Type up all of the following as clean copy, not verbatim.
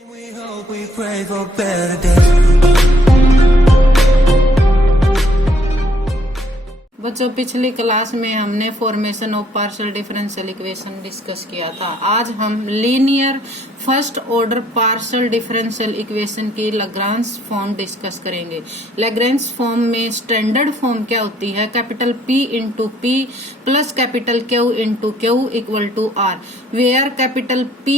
We hope we pray for better days. बच्चों, पिछली class में हमने formation of partial differential equation discuss किया था। आज हम linear first order partial differential equation की लैग्रांज फॉर्म डिस्कस करेंगे। लैग्रांज फॉर्म में स्टैंडर्ड फॉर्म क्या होती है? Capital P into p plus capital Q into q equal to R, where capital P,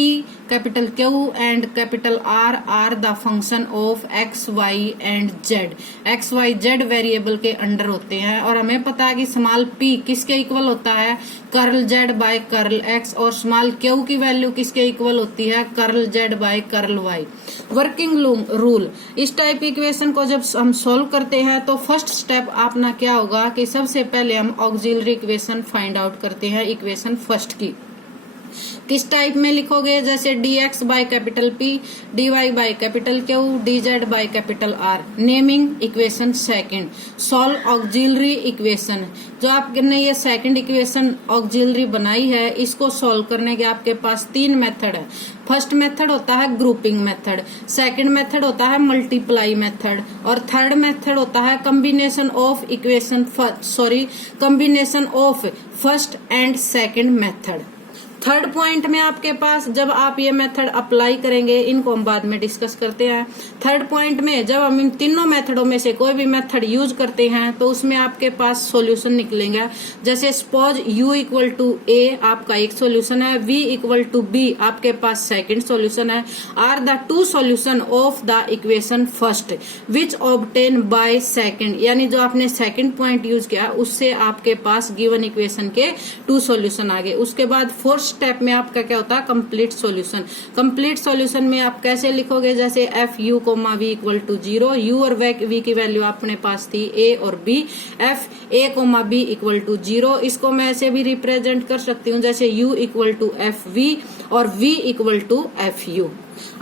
capital Q and capital R are the function of x, y and z। x, y, z variable के under होते हैं और हमें पता है कि small p किसके equal होता है? Curl z by curl x, और स्मॉल q की वैल्यू किसके इक्वल होती है? Curl z by curl y। Working rule, इस टाइप इक्वेशन को जब हम सोल्व करते हैं तो फर्स्ट स्टेप अपना क्या होगा कि सबसे पहले हम ऑक्सिलरी इक्वेशन फाइंड आउट करते हैं। इक्वेशन फर्स्ट की किस टाइप में लिखोगे? जैसे dx by capital P, dy by capital Q, dz by capital R। Naming equation second. Solve auxiliary equation, जो आपने ये सेकंड इक्वेशन ऑक्सिलरी बनाई है, इसको सॉल्व करने के आपके पास तीन मेथड है। फर्स्ट मेथड होता है ग्रुपिंग मेथड, सेकंड मेथड होता है मल्टीप्लाई मेथड, और थर्ड मेथड होता है combination of first and second method. Third point में आपके पास जब आप ये मेथड अप्लाई करेंगे, इनको हम बाद में डिस्कस करते हैं। थर्ड पॉइंट में जब हम इन तीनों मेथडों में से कोई भी मेथड यूज करते हैं तो उसमें आपके पास सॉल्यूशन निकलेगा। जैसे suppose u equal to a आपका एक सॉल्यूशन है, v इक्वल टू b आपके पास सेकंड सॉल्यूशन है, are the two solution of the equation first which obtain by second, यानी जो आपने सेकंड पॉइंट यूज किया उससे आपके पास गिवन इक्वेशन के टू सॉल्यूशन आ गए। उसके बाद फोर्थ स्टेप में आपका क्या होता है? Complete solution. कंप्लीट सॉल्यूशन में आप कैसे लिखोगे? जैसे f u comma v equal to 0, u और वी की वैल्यू अपने पास थी ए और b, f A comma B equal to 0। इसको मैं ऐसे भी रिप्रेजेंट कर सकती हूँ जैसे U equal to F V और V equal to F U.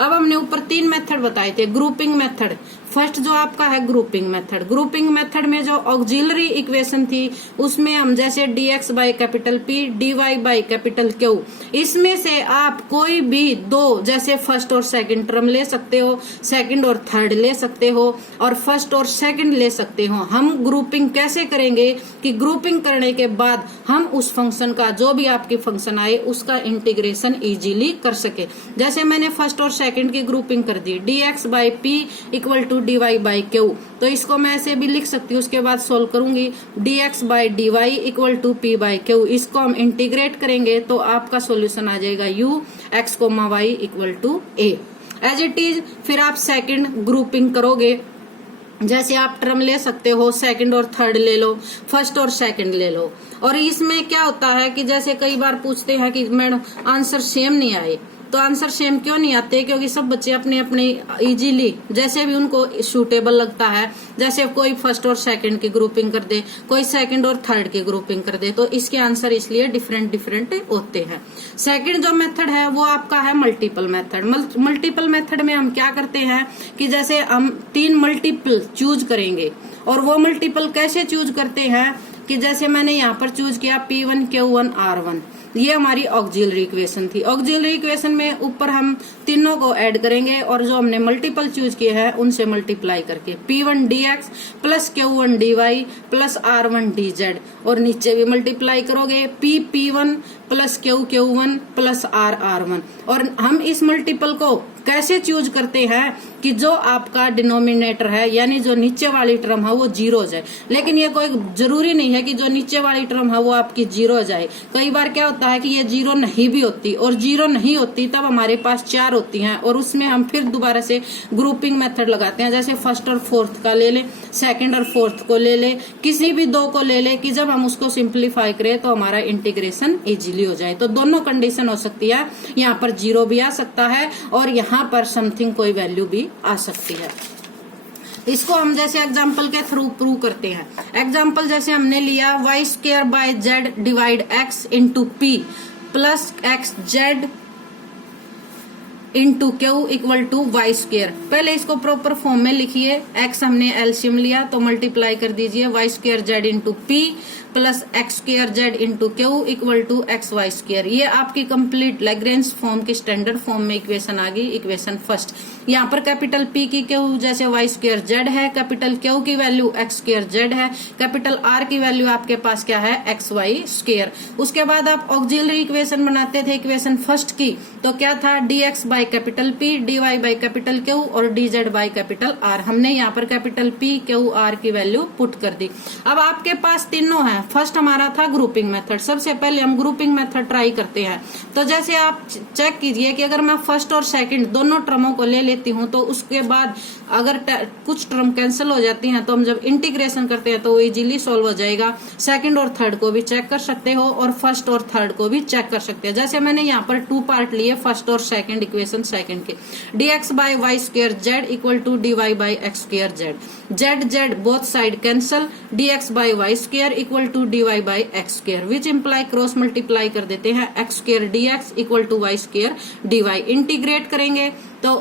अब हमने ऊपर तीन मेथड बताए थे। ग्रुपिंग मेथड फर्स्ट जो आपका है ग्रुपिंग मेथड। ग्रुपिंग मेथड में जो ऑक्सिलरी इक्वेशन थी उसमें हम जैसे dx by capital P, dy by capital Q, इसमें से आप कोई भी दो जैसे फर्स्ट और सेकंड टर्म ले सकते हो, सेकंड और थर्ड ले सकते हो, और फर्स्ट और सेकंड ले सकते हो। हम ग्रुपिंग कैसे करेंगे कि ग्रुपिंग करने के बाद हम उस फंक्शन का, जो भी आपकी फंक्शन आए, उसका इंटीग्रेशन इजीली कर सके। जैसे मैंने फर्स्ट और सेकंड की ग्रुपिंग कर दी, dx by P equal to dy by Q, तो इसको मैं ऐसे भी लिख सकती हूँ। उसके बाद सोल्व करूंगी dx by dy equal to p by Q, इसको हम इंटीग्रेट करेंगे तो आपका सॉल्यूशन आ जाएगा u x comma y equal to a। As it is फिर आप सेकंड ग्रुपिंग करोगे, जैसे आप टर्म ले सकते हो, सेकंड और थर्ड ले लो, फर्स्ट और सेकंड ले लो। और इसमें क्या होता है कि जैसे कई बार पूछते हैं कि मैडम आंसर सेम नहीं आए, तो आंसर सेम क्यों नहीं आते? क्योंकि सब बच्चे अपने अपने इजीली जैसे भी उनको सूटेबल लगता है, जैसे कोई फर्स्ट और सेकंड की ग्रुपिंग कर दे, कोई सेकंड और थर्ड की ग्रुपिंग कर दे, तो इसके आंसर इसलिए डिफरेंट डिफरेंट होते हैं। सेकंड जो मेथड है वो आपका है मल्टीपल मेथड। मल्टीपल मेथड में हम क्या करते हैं कि जैसे हम तीन मल्टीपल चूज करेंगे, और वो मल्टीपल कैसे चूज करते हैं कि जैसे मैंने यहाँ पर चूज किया P1 Q1 R1, ये हमारी ऑक्सिलरी इक्वेशन थी। ऑक्सिलरी इक्वेशन में ऊपर हम तीनों को ऐड करेंगे और जो हमने मल्टीपल चूज किए हैं उनसे मल्टीप्लाई करके P1 dx plus Q1 dy plus R1 dz, और नीचे भी मल्टीप्लाई करोगे P1 plus Q1 plus R1। और हम इस मल्टीपल को कैसे चूज करते हैं कि जो आपका डिनोमिनेटर है, यानी जो नीचे वाली टर्म है वो 0 हो जाए। लेकिन ये कोई जरूरी नहीं है कि जो नीचे वाली टर्म है वो आपकी 0 हो जाए। कई बार क्या होता है कि ये 0 नहीं भी होती, और 0 नहीं होती तब हमारे पास 4 होती हैं, और उसमें हम फिर दोबारा से ग्रुपिंग मेथड लगाते हैं। जैसे फर्स्ट और फोर्थ का ले ले, सेकंड और फोर्थ को ले ले, किसी भी दो को ले ले, कि जब हम उसको सिंप्लीफाई करें तो हमारा इंटीग्रेशन इजीली हो जाए। तो दोनों कंडीशन हो सकती है, यहाँ पर 0 भी आ सकता है और यहाँ पर समथिंग कोई वैल्यू भी आ सकती है। इसको हम जैसे एग्जांपल के थ्रू प्रूव करते हैं। एग्जांपल जैसे हमने लिया y square by z divide x into p plus x z into q equal to y square. पहले इसको प्रॉपर फॉर्म में लिखिए। एक्स हमने एलसीएम लिया तो मल्टीप्लाई कर दीजिए y square z into p plus x square z into q equal to x y square. ये आपकी कंप्लीट लैग्रेंज फॉर्म की स्टैंडर्ड फॉर्म में इक्वेशन आ गई, इक्वेशन फर्स्ट। यहाँ पर कैपिटल पी की क्यू जैसे वाई स्क्वायर जेड है, कैपिटल क्यू की वैल्यू एक्स स्क्वायर जेड है, कैपिटल आर की वैल्यू आपके पास क्या है, एक्स वाई स्क्वायर। उसके बाद आप ऑक्सिलरी इक्वेशन बनाते थे इक्वेशन फर्स्ट की, तो क्या था, D x by capital P, D Y by capital Q और D Z by capital R. हमने यहाँ पर कैपिटल पी क्यू आर की वैल्यू पुट कर दी। अब आपके पास तीनों है। फर्स्ट हमारा था ग्रुपिंग मेथड, सबसे पहले हम ग्रुपिंग मेथड ट्राई करते हैं। तो जैसे आप चेक कीजिए कि अगर मैं फर्स्ट और सेकंड दोनों टर्मों को ले लेती हूँ, तो उसके बाद अगर कुछ टर्म कैंसिल हो जाती हैं, तो हम जब इंटीग्रेशन करते हैं तो वो इजीली सॉल्व हो जाएगा। सेकंड और थर्ड को भी चेक कर सकते हो और फर्स्ट और थर्ड को भी चेक कर सकते हैं। जैसे मैंने यहाँ पर 2 पार्ट लिए, फर्स्ट और सेकंड इक्वेशन सेकंड के। D x by y square z equal to d Y by x square z, z z both side cancel, d x by y square equal to d Y by x square, which imply cross multiply कर देते हैं, x square d x equal to y square d y. Integrate करेंगे तो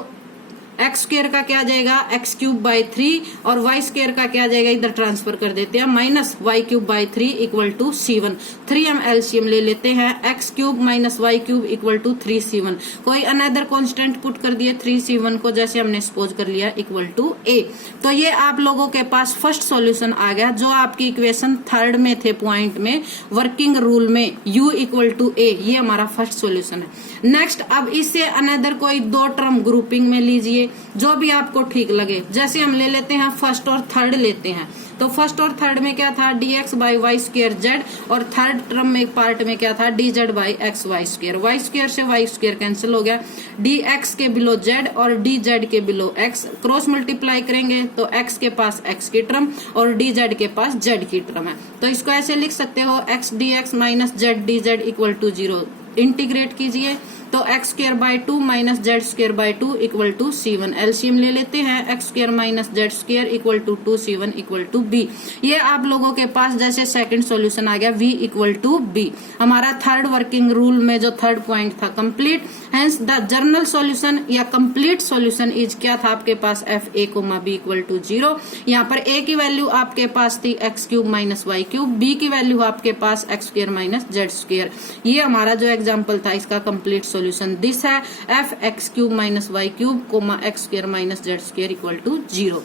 x square का क्या आ जाएगा, x cube by 3 और Y square का क्या आ जाएगा, इधर ट्रांसफर कर देते हैं, minus Y cube by 3 equal to C1। 3 हम एलसीएम ले लेते हैं, x cube minus Y cube equal to 3C1। कोई अनदर कांस्टेंट पुट कर दिए 3C1 को, जैसे हमने सपोज कर लिया इक्वल टू A। तो ये आप लोगों के पास फर्स्ट सॉल्यूशन आ गया, जो आपकी इक्वेशन थर्ड में थे पॉइंट में, वर्किंग रूल में U इक्वल टू A, ये हमारा फर्स्ट सॉल्यूशन है। नेक्स्ट, अब इससे अनदर कोई 2 टर्म ग्रुपिंग में लीजिए, जो भी आपको ठीक लगे। जैसे हम ले लेते हैं फर्स्ट और थर्ड लेते हैं, तो फर्स्ट और थर्ड में क्या था, D x by y square z, और थर्ड टर्म में पार्ट में क्या था, d Z by x y square. Y square से वाई स्क्वायर कैंसिल हो गया, डी एक्स के बिलो जेड और डी जेड के बिलो एक्स, क्रॉस मल्टीप्लाई करेंगे तो एक्स के पास एक्स की टर्म और डी जेड के पास जेड की टर्म है। तो इसको ऐसे लिख सकते हो, x d x minus z d z equal to 0। Integrate कीजिए तो x square by 2 minus Z square by 2 equal to C1। LCM ले लेते हैं, x square minus Z square equal to 2C1 equal to B। ये आप लोगों के पास जैसे सेकंड सॉल्यूशन आ गया V इक्वल टू B। हमारा थर्ड वर्किंग रूल में जो थर्ड पॉइंट था complete, hence the general solution या कंप्लीट सॉल्यूशन इज क्या था आपके पास, F A comma B equal to 0। यहाँ पर A की वैल्यू आपके पास थी X cube minus Y cube, B की वैल्यू आपके पास X square minus Z square. ये हमारा जो एग्जाम्पल था इसका कंप्लीट सॉल्यूशन दिस है, F x cube minus Y cube comma x square minus Z square equal to 0।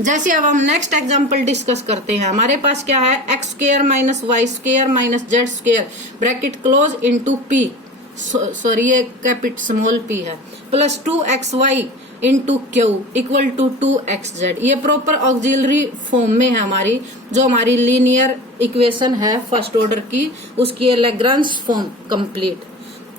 जैसे अब हम नेक्स्ट एग्जांपल डिस्कस करते हैं, हमारे पास क्या है, x square minus y square minus Z square bracket close into P, sorry ये कैपिट स्मॉल p है, plus 2xy into q equal to 2xz। ये प्रॉपर ऑक्सिलरी फॉर्म में है हमारी, जो हमारी लीनियर इक्वेशन है फर्स्ट ऑर्डर की, उसकी लैग्रांज फॉर्म कंप्लीट।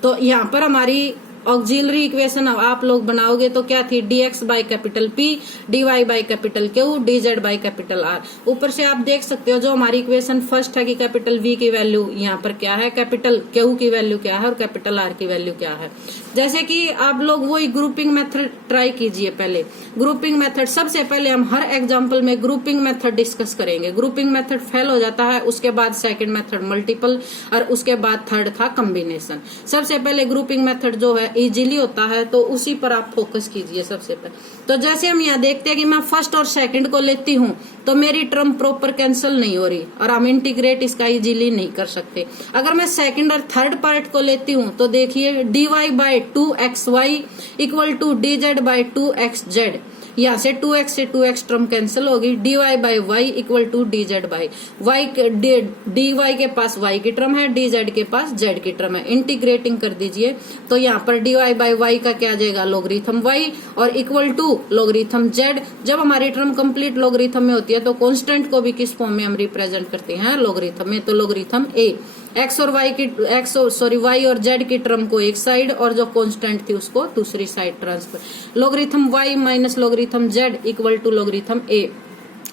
तो यहाँ पर हमारी ऑक्सिलरी इक्वेशन आप लोग बनाओगे तो क्या थी, d x by capital P, d Y by capital Q, d Z by capital R। ऊपर से आप देख सकते हो जो हमारी इक्वेशन फर्स्ट है कि कैपिटल V की वैल्यू यहाँ पर क्या है, कैपिटल Q की वैल्यू क्या है और कैपिटल R की वैल्यू क्या है। जैसे कि आप लोग वही ग्रुपिंग मेथड ट्राई कीजिए। पहले ग्रुपिंग मेथड, सबसे पहले हम हर एग्जाम्पल में ग्रुपिंग मेथड डिस्कस करेंगे। ग्रुपिंग मेथड फेल हो जाता है, उसके बाद सेकंड मेथड मल्टीपल और उसके बाद थर्ड था कॉम्बिनेशन। सबसे पहले ग्रुपिंग मेथड जो है इजीली होता है, तो उसी पर आप फोकस कीजिए सबसे पहले। तो जैसे हम यहाँ देखते हैं कि मैं फर्स्ट और सेकंड को लेती हूँ तो मेरी टर्म प्रॉपर कैंसिल नहीं हो रही और हम इंटीग्रेट इसका इजीली नहीं कर सकते। अगर मैं सेकंड और थर्ड पार्ट को लेती हूँ तो देखिए d Y by 2xy equal to d Z by 2xz, यहाँ से 2x से 2x टर्म कैंसिल होगी, dy by y equal to d Z by y, d y के पास y की टर्म है, डी जेड के पास z की टर्म है। इंटीग्रेटिंग कर दीजिए तो यहाँ पर dy बाई वाई का क्या आ जाएगा, लोगरिथम y और इक्वल टू लोगरिथम z। जब हमारी टर्म कंप्लीट लोगरिथम में होती है तो कांस्टेंट को भी किस फॉर्म में हम रिप्रेजेंट करते हैं, लोगरिथम में, तो लोगरिथम a। x और y की y और z की टर्म को एक साइड और जो कांस्टेंट थी उसको दूसरी side transfer, logarithm y minus logarithm z equal to logarithm a।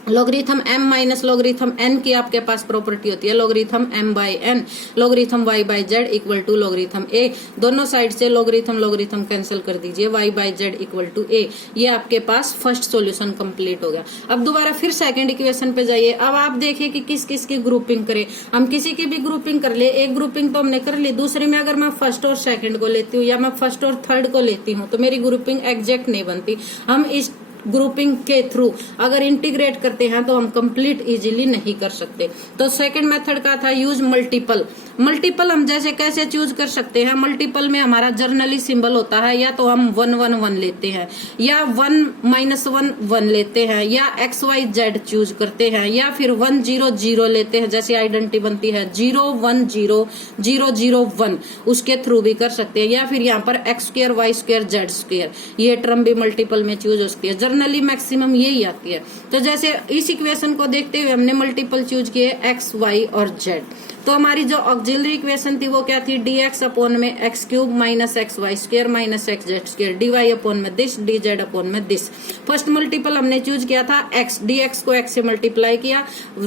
Logarithm m minus logarithm n की आपके पास प्रॉपर्टी होती है logarithm m by n, logarithm y by z equal to logarithm a। दोनों साइड से लोगरिथम लोगरिथम कैंसिल कर दीजिए, y by z equal to a। ये आपके पास फर्स्ट सॉल्यूशन कंप्लीट हो गया। अब दोबारा फिर सेकंड इक्वेशन पे जाइए। अब आप देखिए कि किस किस की ग्रुपिंग करें, हम किसी की भी ग्रुपिंग कर ले। एक ग्रुपिंग तो हमने कर ली, दूसरे में अगर मैं फर्स्ट और सेकंड को लेती हूँ या मैं फर्स्ट और थर्ड को लेती हूँ तो मेरी ग्रुपिंग एग्जैक्ट नहीं बनती। हम इस ग्रुपिंग के थ्रू अगर इंटीग्रेट करते हैं तो हम कंप्लीट इजीली नहीं कर सकते। तो सेकंड मेथड का था यूज मल्टीपल। मल्टीपल हम जैसे कैसे चूज कर सकते हैं, मल्टीपल में हमारा जर्नली सिंबल होता है, या तो हम 1 1 1 लेते हैं, या 1 -1 1 लेते हैं, या XYZ चूज करते हैं, या फिर 1 0 0 लेते हैं, जैसे आइडेंटिटी बनती है 0 1 0 0 0 1, उसके थ्रू भी कर सकते हैं, या फिर यहाँ पर X² Y² Z², ये टर्म भी मल्टीपल में चूज हो सकती है। जर्नली मैक्सिमम यही आती है। तो जैसे इस इक्वेशन को देखते हुए हमने मल्टीपल चूज किए X Y और Z। तो हमारी जो ऑक्सिलरी इक्वेशन थी वो क्या थी, dx अपॉन में x³ minus XY² minus XZ² dy upon में दिस dz अपॉन में दिस। फर्स्ट मल्टीपल हमने चूज किया था x, dx को x से मल्टीप्लाई किया,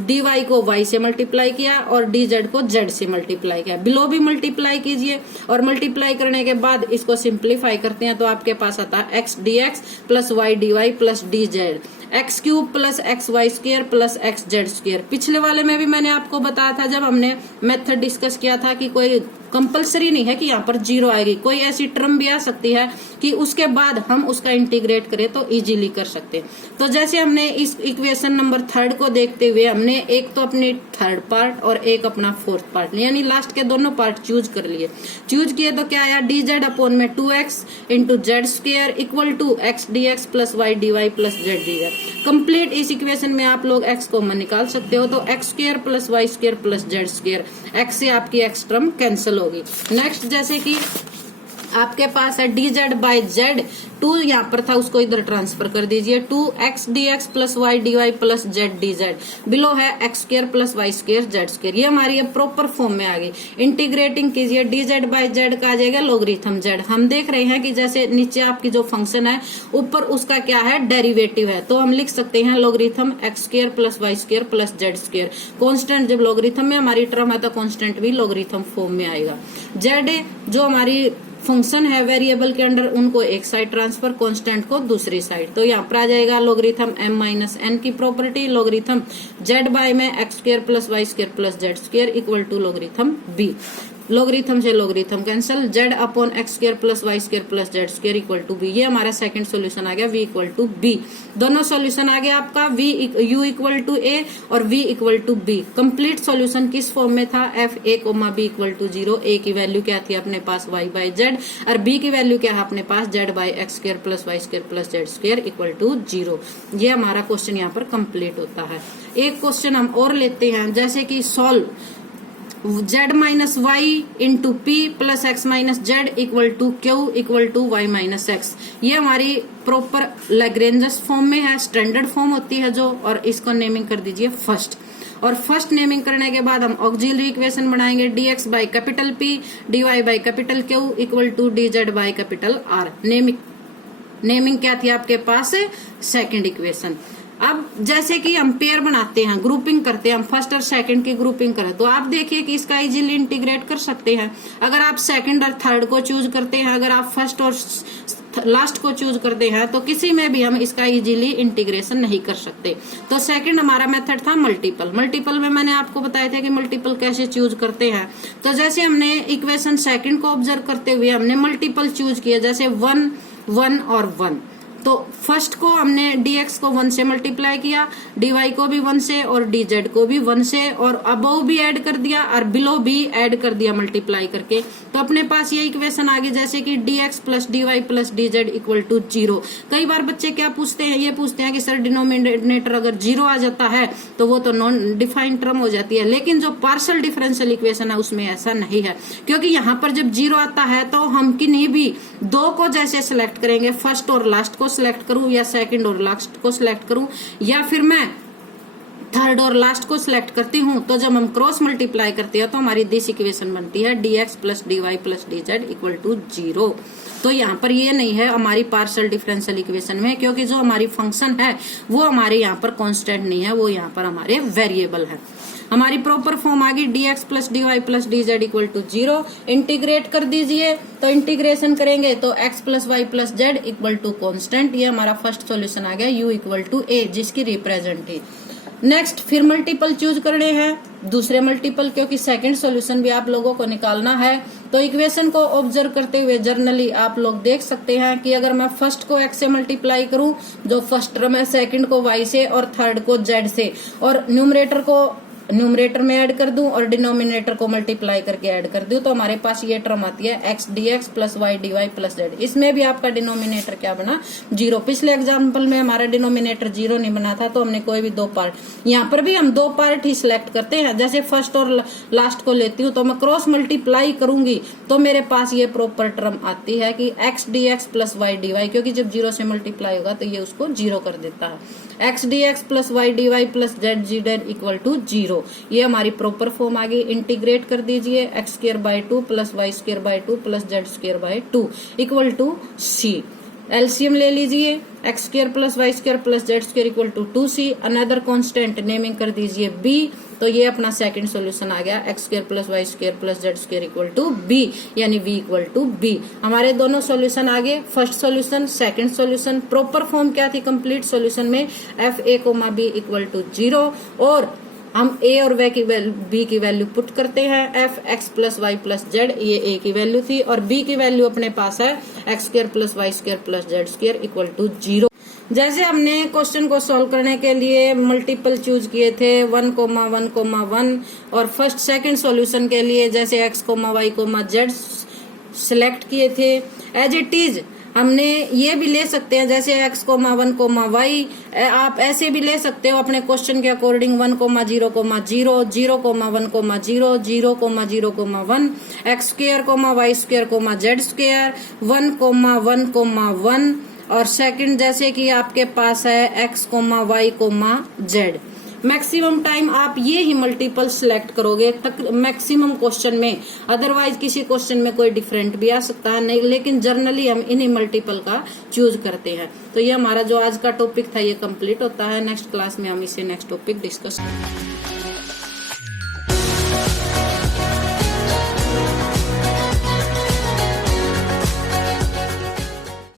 dy को y से मल्टीप्लाई किया और dz को z से मल्टीप्लाई किया। बिलो भी मल्टीप्लाई कीजिए और मल्टीप्लाई करने के बाद इसको सिंप्लीफाई करते हैं तो आपके पास आता है x dx plus y dy plus dz, x³ plus XY² plus XZ²। पिछले वाले में भी मैंने आपको बताया था जब हमने मेथड डिस्कस किया था कि कोई कंपलसरी नहीं है कि यहाँ पर 0 आएगी, कोई ऐसी टर्म भी आ सकती है कि उसके बाद हम उसका इंटीग्रेट करें तो इजीली कर सकते हैं। तो जैसे हमने इस इक्वेशन नंबर 3 को देखते हुए हमने एक तो अपनी थर्ड पार्ट और एक अपना फोर्थ पार्ट यानी लास्ट के दोनों पार्ट चूज कर लिए। चूज किए तो क्या आया, dz अपॉन में 2x into Z² equal to x dx plus y dy plus z dz। Complete इस इक्वेशन में आप लोग x कॉमन निकाल सकते हो तो x² plus y² plus z², x से आपकी x टर्म कैंसिल होगी। नेक्स्ट जैसे कि आपके पास है dz बाय z, 2 यहाँ पर था उसको इधर ट्रांसफर कर दीजिए, 2x dx plus y dy plus z dz, below है x² प्लस y² z²। ये हमारी अब प्रॉपर फॉर्म में आ गई। इंटीग्रेटिंग कीजिए, dz बाय z का आ जाएगा लोगरिथम z। हम देख रहे हैं कि जैसे नीचे आपकी जो फंक्शन है ऊपर उसका क्या है, डेरिवेटिव है, तो हम लिख सकते हैं logarithm x² plus y² plus z²। Constant जब लोगरिथम में हमारी टर्म है तो कॉन्स्टेंट भी लोगरिथम फॉर्म में आएगा। z जो हमारी फंक्शन है वेरिएबल के अंडर, उनको एक साइड ट्रांसफर, कांस्टेंट को दूसरी साइड। तो यहाँ पर आ जाएगा लोगरिथम m माइनस n की प्रॉपर्टी लोगरिथम z बाय में x² plus y² plus z² equal to logarithm b। Logarithm से logarithm cancel, z upon x² plus y² plus z² equal to b। ये हमारा सेकंड सॉल्यूशन आ गया v equal to b। दोनों solution आ गया आपका u इक्वल टू a और v equal to b। Complete solution किस फॉर्म में था, f a b equal to 0। a की वैल्यू क्या थी अपने पास y बाय z और b की वैल्यू क्या है अपने पास z by x² plus y² plus z² equal to 0। ये हमारा क्वेश्चन यहाँ पर कंप्लीट होता है। एक क्वेश्चन हम और लेते हैं, जैसे कि solve z minus y into p plus x minus z equal to q equal to y minus x. ये हमारी प्रॉपर लैग्रेंजस फॉर्म में है, स्टैंडर्ड फॉर्म होती है जो, और इसको नेमिंग कर दीजिए फर्स्ट। और फर्स्ट नेमिंग करने के बाद हम ऑक्सिलरी इक्वेशन बनाएंगे, dx by capital P dy by capital Q equal to dz by capital R। Naming क्या थी आपके पास, सेकंड इक्वेशन। अब जैसे कि हम पेयर बनाते हैं, ग्रुपिंग करते हैं, हम फर्स्ट और सेकंड की ग्रुपिंग करें तो आप देखिए कि इसका इजीली इंटीग्रेट कर सकते हैं। अगर आप सेकंड और थर्ड को चूज करते हैं, अगर आप फर्स्ट और लास्ट को चूज करते हैं तो किसी में भी हम इसका इजीली इंटीग्रेशन नहीं कर सकते। तो सेकंड हमारा मेथड था मल्टीपल। मल्टीपल में मैंने आपको बताया था कि मल्टीपल कैसे चूज करते हैं। तो जैसे हमने इक्वेशन सेकंड को ऑब्जर्व करते हुए हमने मल्टीपल चूज किया, जैसे 1 1 और 1। तो फर्स्ट को हमने dx को 1 से मल्टीप्लाई किया, dy को भी 1 से और dz को भी 1 से, और अबव भी ऐड कर दिया और बिलो भी ऐड कर दिया मल्टीप्लाई करके। तो अपने पास ये इक्वेशन आ गई, जैसे कि dx plus dy plus dz equal to 0। कई बार बच्चे क्या पूछते हैं, ये पूछते हैं कि सर डिनोमिनेटर अगर 0 आ जाता है तो वो तो नॉन डिफाइंड टर्म हो जाती है, लेकिन जो पार्शियल डिफरेंशियल इक्वेशन है उसमें ऐसा नहीं है, क्योंकि यहाँ पर जब 0 आता है तो हम किन्हीं भी दो को जैसे सिलेक्ट करेंगे, फर्स्ट और लास्ट को सिलेक्ट करूं या सेकंड और लास्ट को सिलेक्ट करूं या फिर मैं थर्ड और लास्ट को सिलेक्ट करती हूं, तो जब हम क्रॉस मल्टीप्लाई करते हैं तो हमारी दिस इक्वेशन बनती है dx plus dy plus dz equal to 0। तो यहाँ पर ये नहीं है हमारी पार्शियल डिफरेंशियल इक्वेशन में, क्योंकि जो हमारी फंक्शन है वो हमारे यहाँ पर कांस्टेंट नहीं है, वो यहाँ पर हमारे वेरिएबल है। हमारी प्रॉपर फॉर्म आ गई dx plus dy plus dz equal to 0। Integrate कर दीजिए, तो इंटीग्रेशन करेंगे तो x plus y plus z equal to constant. ये हमारा फर्स्ट सॉल्यूशन आ गया u इक्वल टू a, जिसकी रिप्रेजेंट है। नेक्स्ट फिर मल्टीपल चूज करने हैं, दूसरे मल्टीपल, क्योंकि सेकंड सॉल्यूशन भी आप लोगों को निकालना है। तो इक्वेशन को ऑब्जर्व करते हुए जर्नली आप लोग देख सकते हैं कि अगर मैं फर्स्ट को x से मल्टीप्लाई करूं, जो फर्स्ट टर्म है, सेकंड को y से और थर्ड को z से, और न्यूमरेटर में ऐड कर दूं और डिनोमिनेटर को मल्टीप्लाई करके ऐड कर दूं, तो हमारे पास ये टर्म आती है x dx plus y dy plus z। इसमें भी आपका डिनोमिनेटर क्या बना, 0। पिछले एग्जाम्पल में हमारा डिनोमिनेटर 0 नहीं बना था, तो हमने कोई भी 2 पार्ट, यहाँ पर भी हम 2 पार्ट ही सिलेक्ट करते हैं। जैसे फर्स्ट और लास्ट को लेती हूँ तो मैं क्रॉस मल्टीप्लाई करूंगी तो मेरे पास ये प्रॉपर टर्म आती है कि x dx plus y dy, क्योंकि जब 0 से मल्टीप्लाई होगा तो ये उसको 0 कर देता है। x dx plus y dy plus z z equal to 0, ये हमारी प्रॉपर फॉर्म आ गई। इंटीग्रेट कर दीजिए, x square by 2 plus y square by 2 plus z square by 2 equal to c। LCM ले लीजिए, x square plus y square plus z square equal to 2c। Another constant naming कर दीजिए b, तो ये अपना second solution आ गया, x square plus y square plus z square equal to b, यानी v इक्वल टू b। हमारे दोनों सॉल्यूशन आ गए, first solution, second solution. Proper form क्या थी कंप्लीट सॉल्यूशन में, f a comma b equal to 0, और हम a और b की वैल्यू पुट करते हैं, f x plus y plus z, ये a की वैल्यू थी, और b की वैल्यू अपने पास है x square plus y square plus z square equal to 0। जैसे हमने क्वेश्चन को सॉल्व करने के लिए मल्टीपल चूज किए थे 1,1,1 और फर्स्ट सेकंड सॉल्यूशन के लिए जैसे x, y, z सिलेक्ट किए थे, एज इट इज हमने ये भी ले सकते हैं जैसे x, 1, y, आप ऐसे भी ले सकते हो अपने क्वेश्चन के according 1,0,0, 0,1, 0,0, 0,1, x square, y square, z square, 1,1,1, और सेकंड जैसे कि आपके पास है x, y, z। Maximum time आप ये ही मल्टीपल सिलेक्ट करोगे तक मैक्सिमम क्वेश्चन में, अदरवाइज किसी क्वेश्चन में कोई डिफरेंट भी आ सकता है, नहीं, लेकिन जर्नली हम इन्हीं मल्टीपल का चूज करते हैं। तो ये हमारा जो आज का टॉपिक था ये कंप्लीट होता है। नेक्स्ट क्लास में हम इसे नेक्स्ट टॉपिक डिस्कस करेंगे।